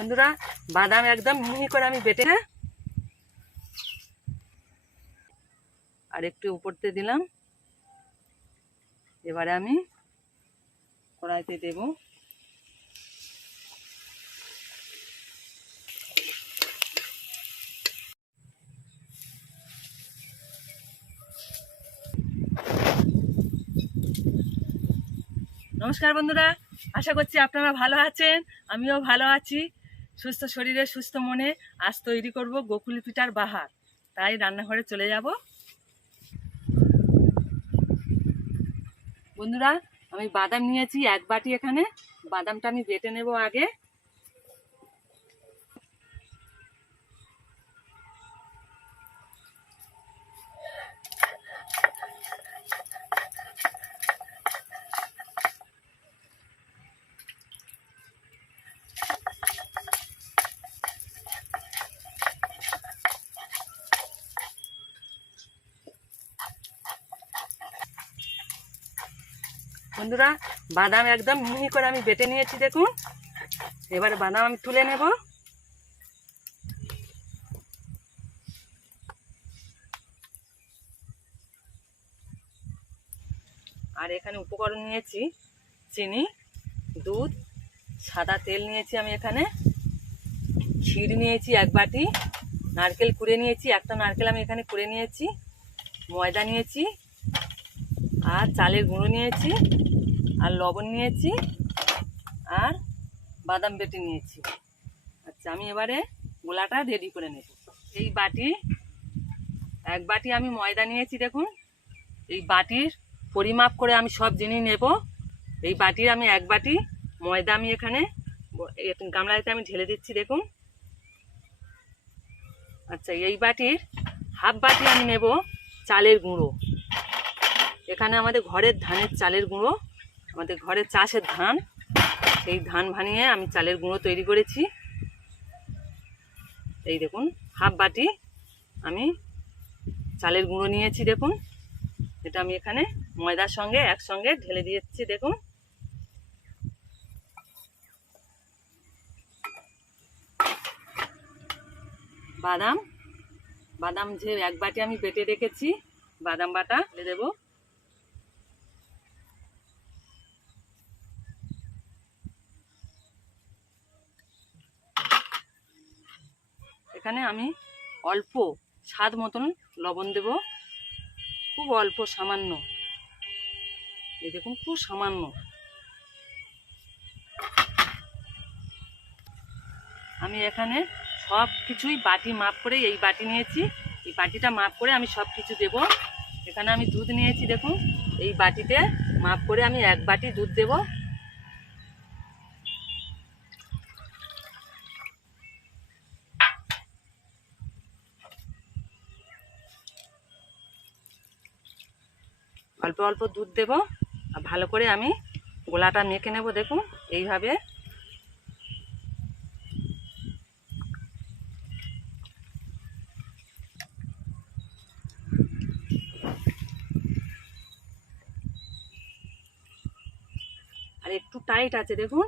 বন্ধুরা, বাদাম একদম মিহি করে আমি বেটে আর একটু উপরতে দিলাম। এবারে আমি কড়াইতে দেব। নমস্কার বন্ধুরা, আশা করছি আপনারা ভালো আছেন, আমিও ভালো আছি। সুস্থ শরীরে, সুস্থ মনে আজ তৈরি করব গোকুল পিঠার বাহার। তাই রান্নাঘরে চলে যাব। বন্ধুরা, আমি বাদাম নিয়েছি এক বাটি এখানে। বাদামটা আমি বেটে নেব আগে। বন্ধুরা, বাদাম একদম মিহি করে আমি বেটে নিয়েছি, দেখুন। এবারে বাদাম আমি তুলে নেব। আর এখানে উপকরণ নিয়েছি, চিনি, দুধ, সাদা তেল নিয়েছি আমি এখানে। ক্ষীর নিয়েছি এক বাটি, নারকেল কুড়ে নিয়েছি, একটা নারকেল আমি এখানে কুড়ে নিয়েছি, ময়দা নিয়েছি, আর চালের গুঁড়ো নিয়েছি। আর লবণ নিয়েছি আর বাদাম বেটে নিয়েছি। আচ্ছা আমি এবারে গোলাটা রেডি করে নেব। এই বাটি, এক বাটি আমি ময়দা নিয়েছি দেখুন। এই বাটির পরিমাপ করে আমি সব জিনিস নেব। এই বাটির আমি এক বাটি ময়দা আমি এখানে গামলাতে আমি ঢেলে দিচ্ছি দেখুন। আচ্ছা এই বাটির হাফ বাটি আমি নেব চালের গুঁড়ো। এখানে আমাদের ঘরের ধানের চালের গুঁড়ো আমাদের ঘরে চাষের ধান। সেই ধান ভানিয়ে আমি চালের গুঁড়ো তৈরি করেছি। এই দেখুন, হাফ বাটি আমি চালের গুঁড়ো নিয়েছি, দেখুন। এটা আমি এখানে ময়দার সঙ্গে একসঙ্গে ঢেলে দিয়েছি, দেখুন। বাদাম বাদাম যে এক বাটি আমি বেটে রেখেছি, বাদাম বাটা দেবো। এখানে আমি অল্প স্বাদ মতন লবণ দেব। খুব অল্প, সামান্য। এই দেখুন, খুব সামান্য। আমি এখানে সব কিছুই বাটি মাপ করে, এই বাটি নিয়েছি। এই বাটিটা মাপ করে আমি সব কিছু দেব। এখানে আমি দুধ নিয়েছি, দেখুন। এই বাটিতে মাপ করে আমি এক বাটি দুধ দেবো। অল্প অল্প দুধ দেব আর ভালো করে আমি গোলাটা মেখে নেব, দেখুন, এইভাবে। আর একটু টাইট আছে, দেখুন,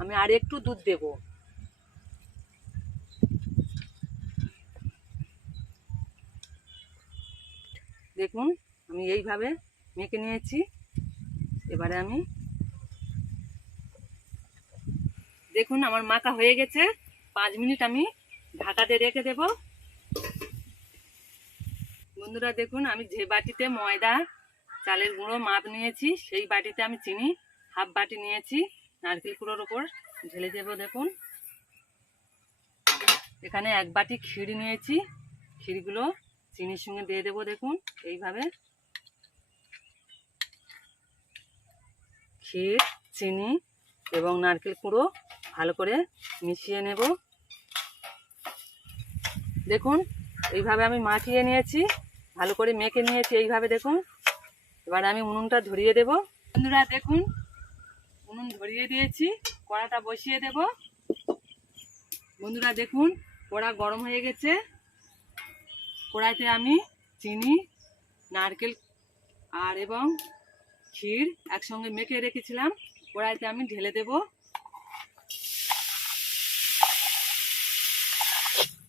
আমি আর একটু দুধ দেব। দেখুন, আমি এইভাবে মেখে নিয়েছি। এবারে আমি দেখুন আমার মাখা হয়ে গেছে। পাঁচ মিনিট আমি ঢাকাতে রেখে দেব। বন্ধুরা দেখুন, আমি যে বাটিতে ময়দা, চালের গুঁড়ো মাপ নিয়েছি, সেই বাটিতে আমি চিনি, হাফ বাটি নিয়েছি। নারকেল কুড়োর ওপর ঢেলে দেবো দেখুন। এখানে এক বাটি ক্ষীর নিয়েছি। ক্ষীরগুলো চিনির সঙ্গে দিয়ে দেবো দেখুন, এইভাবে। ক্ষীর, চিনি এবং নারকেল কুঁড়ো ভালো করে মিশিয়ে নেব। দেখুন, এইভাবে আমি মাখিয়ে নিয়েছি, ভালো করে মেখে নিয়েছি এইভাবে দেখুন। এবার আমি উনুনটা ধরিয়ে দেব। বন্ধুরা, দেখুন, উনুন ধরিয়ে দিয়েছি, কড়াটা বসিয়ে দেব। বন্ধুরা, দেখুন, কড়া গরম হয়ে গেছে। কড়াইতে আমি চিনি, নারকেল আর এবং ক্ষীর একসঙ্গে মেখে রেখেছিলাম। কড়াইতে আমি ঢেলে দেব।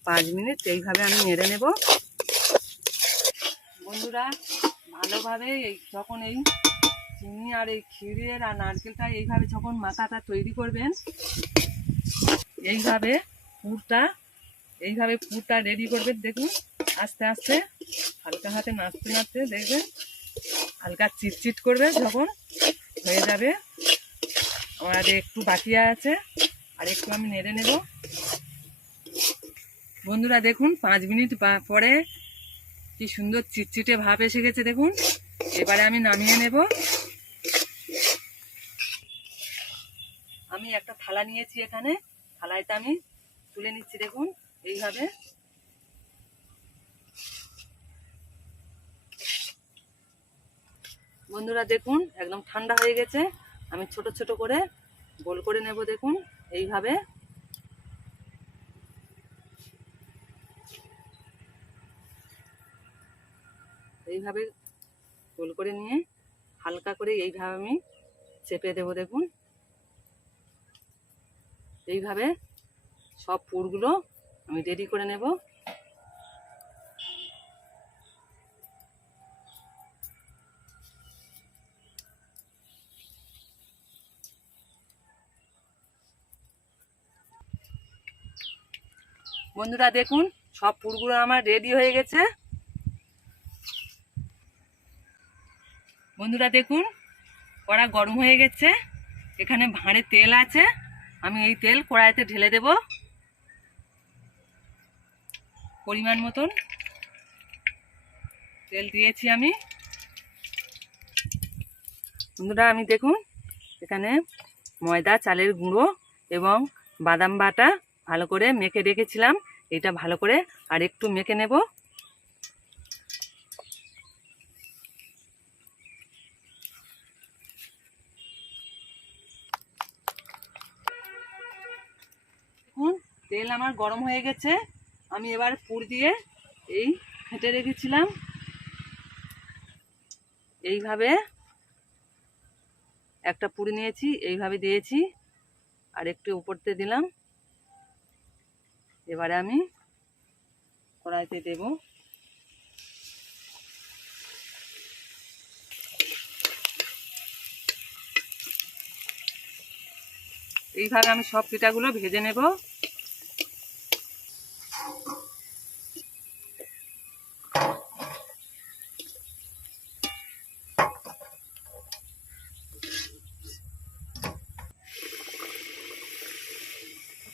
পাঁচ মিনিট এইভাবে আমি নেড়ে নেব। বন্ধুরা, ভালোভাবে এই যখন এই চিনি আর এই ক্ষীরের আর নারকেলটা এইভাবে যখন মাখাটা তৈরি করবেন, এইভাবে পুরটা এইভাবে পুরটা রেডি করবেন। দেখুন, আস্তে আস্তে হালকা হাতে নাচতে নাচতে দেখবেন হালকা চিটচিট করবে যখন হয়ে যাবে। আমার একটু বাকি আছে, আর একটু আমি নেড়ে নেব। বন্ধুরা দেখুন, পাঁচ মিনিট পরে কি সুন্দর চিটচিটে ভাব এসে গেছে দেখুন। এবারে আমি নামিয়ে নেব। আমি একটা থালা নিয়েছি এখানে। থালাইতে আমি তুলে নিচ্ছি দেখুন, এইভাবে। বন্ধুরা, দেখুন, একদম ঠান্ডা হয়ে গেছে। আমি ছোট ছোট করে গোল করে নেব, দেখুন, এইভাবে। এইভাবে গোল করে নিয়ে হালকা করে এইভাবে আমি চেপে দেবো, দেখুন। এইভাবে সব পুরগুলো আমি রেডি করে নেব। বন্ধুরা দেখুন, সব পুরগুলো আমার রেডি হয়ে গেছে। বন্ধুরা দেখুন, কড়া গরম হয়ে গেছে। এখানে ভাঁড়ে তেল আছে। আমি এই তেল কড়াইতে ঢেলে দেব। পরিমাণ মতন তেল দিয়েছি আমি। বন্ধুরা, আমি দেখুন, এখানে ময়দা, চালের গুঁড়ো এবং বাদাম বাটা ভালো করে মেখে রেখেছিলাম। এটা ভালো করে আর একটু মেখে নেব। তেল আমার গরম হয়ে গেছে। আমি এবার পুর দিয়ে এই ফেটে রেখেছিলাম। এইভাবে একটা পুরি নিয়েছি, এইভাবে দিয়েছি। আর একটু উপরতে দিলাম। এবারে আমি কড়াইতে দেব। এইভাবে আমি সব পিঠাগুলো ভেজে নেব।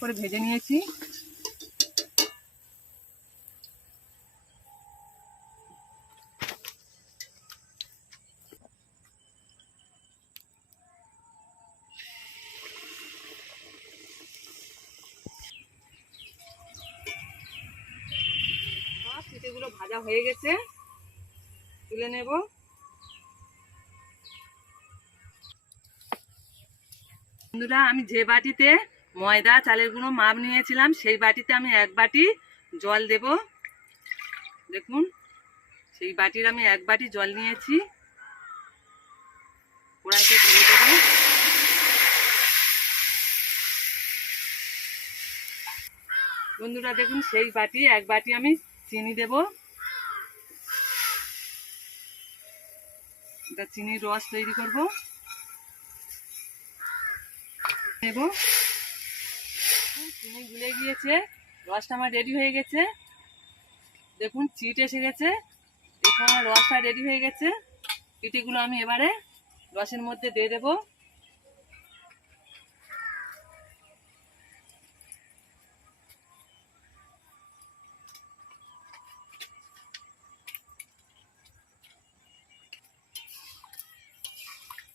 করে ভেজে নিয়েছি। ভাজা হয়ে গেছে। তুলে নেব। বন্ধুরা, আমি যে বাটিতে ময়দা, চালের গুঁড়ো, মাপ নিয়েছিলাম, সেই বাটিতে আমি এক বাটি জল দেব। দেখুন, সেই বাটির আমি এক বাটি জল নিয়েছি। কড়াইতে ঢেলে দেবো। বন্ধুরা, দেখুন, সেই বাটি, এক বাটি আমি চিনি দেব। এটা চিনির রস তৈরি করব। নেব। চিনি গুলে গিয়েছে। রসটা আমার রেডি হয়ে গেছে। দেখুন, চিট এসে গেছে। দেখুন, আমার রসটা রেডি হয়ে গেছে। চিটিগুলো আমি এবারে রসের মধ্যে দিয়ে দেবো।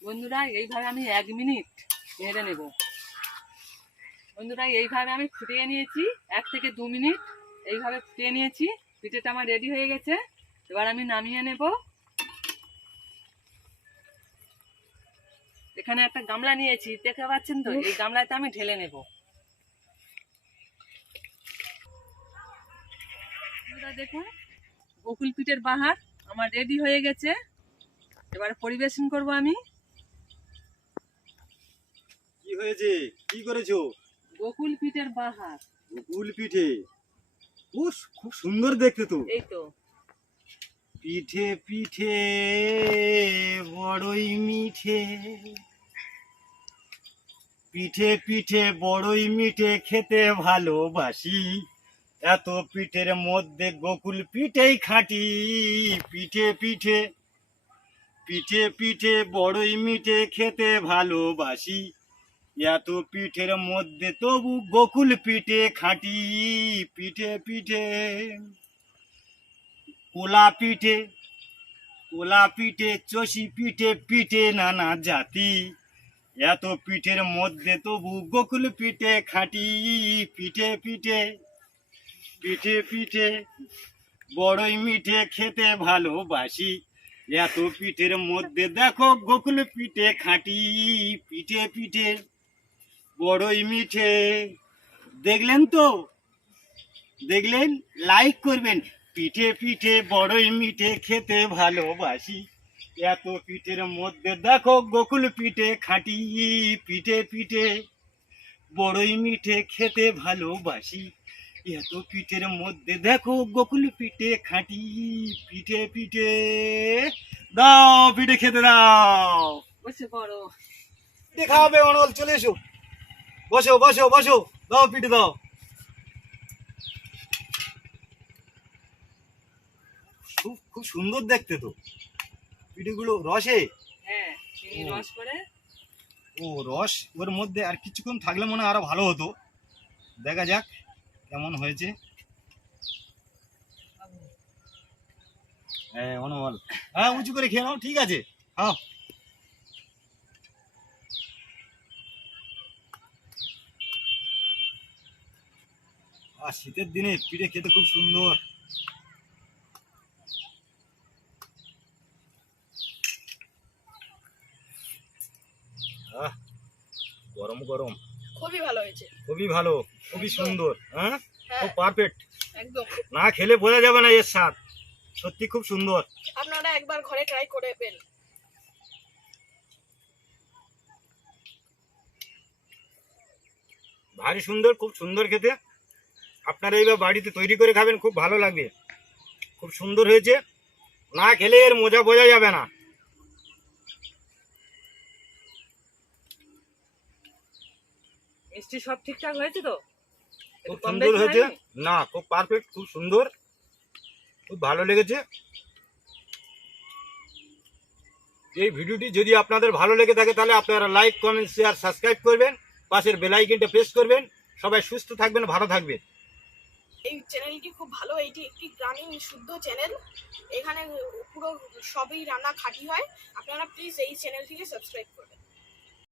বন্ধুরা, এইভাবে আমি এক মিনিট নেড়ে নেব। বন্ধুরা, এইভাবে আমি ফুটিয়ে নিয়েছি, এক থেকে দু মিনিট এইভাবে ফুটিয়ে নিয়েছি। পিঠেটা আমার রেডি হয়ে গেছে। এবার আমি নামিয়ে নেব। এখানে একটা গামলা নিয়েছি, দেখতে পাচ্ছেন তো? এই গামলাতে আমি ঢেলে নেব। দেখুন, বকুল পিঠের বাহার আমার রেডি হয়ে গেছে। এবার পরিবেশন করব আমি। হয়েছে? কি করেছ? বকুল পিঠের বাহার। গুল পিঠে? খুব সুন্দর দেখতে তো। এই তো। পিঠে পিঠে বড়ই মিঠে। পিঠে পিঠে বড়ই মিঠে খেতে ভালোবাসি। এত পিঠের মধ্যে গোকুল পিঠেই খাঁটি। পিঠে পিঠে পিঠে পিঠে বড়ই মিঠে খেতে ভালোবাসি। এত পিঠের মধ্যে তবু গোকুল পিঠে খাঁটি, পিঠে পিঠে। কোলা পিঠে কোলা পিঠে, চষি পিঠে পিঠে নানা জাতি। এত পিঠের মধ্যে তবু গোকুল পিঠে খাঁটি, পিঠে পিঠে। পিঠে পিঠে, বড়ই মিঠে খেতে ভালোবাসি। এত পিঠের মধ্যে দেখো গোকুল পিঠে খাঁটি, পিঠে পিঠে। বড়ই মিঠে। দেখলেন তো? দেখলেন? লাইক করবেন। পিঠে পিঠে বড়ই মিঠে খেতে ভালোবাসি। এত পিঠের মধ্যে দেখো গোকুল পিঠে খাঁটি পিঠে পিঠে। বড়ই মিঠে খেতে ভালোবাসি। এত পিঠের মধ্যে দেখো গোকুল পিঠে খাঁটি পিঠে পিঠে। দাও পিঠে খেতে দাও। পড়ো। পিঠে খাওয়াবে অনল চলে এসো। বসো বসো বসো। দাও পিঠে দাও। খুব সুন্দর দেখতে তো। পিঠেগুলো রসে? হ্যাঁ ও। রস করে। ও রস? ওর মধ্যে আর কিছুক্ষণ থাকলে মনে হয় আরও ভালো হতো। দেখা যাক কেমন হয়েছে। হ্যাঁ অনল হ্যাঁ উঁচু করে খেয়ে নাও ঠিক আছে। হ্যাঁ আর শীতের দিনে পিঠে খেতে খুব সুন্দর। গরম গরম। খুবই ভালো হয়েছে। খুবই ভালো খুবই সুন্দর হ্যাঁ? হ্যাঁ। খুব পারফেক্ট একদম। না খেলে বোঝা যাবে না এর স্বাদ। সত্যি খুব সুন্দর। আপনারা একবার ঘরে ট্রাই করবেন ভারী সুন্দর খুব সুন্দর খেতে। আপনারা এইবার বাড়িতে তৈরি করে খাবেন খুব ভালো লাগবে খুব সুন্দর হয়েছে। না খেলে এর মজা বোঝা যাবে না। মিষ্টি সব ঠিকঠাক হয়েছে তো? খুব সুন্দর হয়েছে। না খুব পারফেক্ট খুব সুন্দর। খুব ভালো লেগেছে। এই ভিডিওটি যদি আপনাদের ভালো লেগে থাকে তাহলে আপনারা লাইক কমেন্ট শেয়ার সাবস্ক্রাইব করবেন। পাশের বেল আইকনটা প্রেস করবেন। সবাই সুস্থ থাকবেন ভালো থাকবেন। এই চ্যানেলটি খুব ভালো। এটি একটি গ্রামীণ শুদ্ধ চ্যানেল এখানে পুরো সবই রান্না খাঁটি হয়। আপনারা প্লিজ এই চ্যানেলটিকে সাবস্ক্রাইব করবেন।